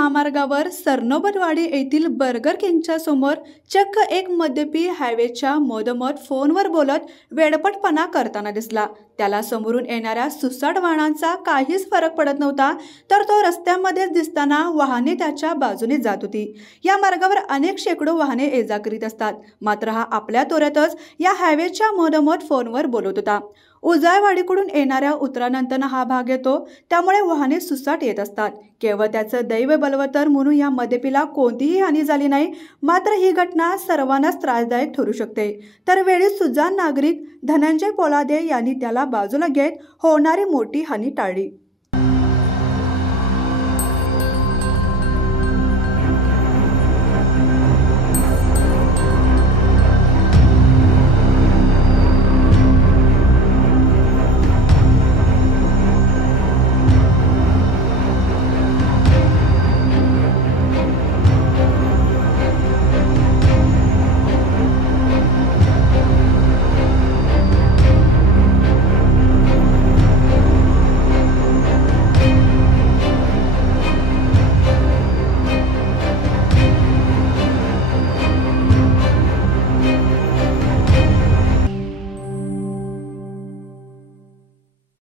महामार्गावर सरनोबतवाडी येथील बर्गर किंगच्या समोर चक्क एक मद्यपी हायवेच्या मधोमध फोनवर बोलत वेडपटपणा करताना दिसला। त्याला समोरून येणाऱ्या सुसाट वाहनांचा काहीच फरक पडत नव्हता, तर तो रस्त्यामध्येच दिसताना वाहने त्याच्या बाजूने जात होती। या मार्गावर अनेक शेकडो वाहने ये-जा करीत असतात, मात्र हा आपल्या तोऱ्यातच या हायवेच्या मधोमध फोनवर बोलत होता। उजाळवाडीकडून येणाऱ्या उतरानंतर हा भाग येतो, त्यामुळे वाहने सुसाट येत असतात। केवळ त्याचं दैव बलवतर म्हणून या मद्यपीला कोणतीही हानी झाली नाही, मात्र ही घटना सर्वांनाच त्रासदायक ठरू शकते। तर वेळी सुजाण नागरिक धनंजय पोलादे यांनी त्याला बाजूला घेत होणारी मोठी हानी टाळली।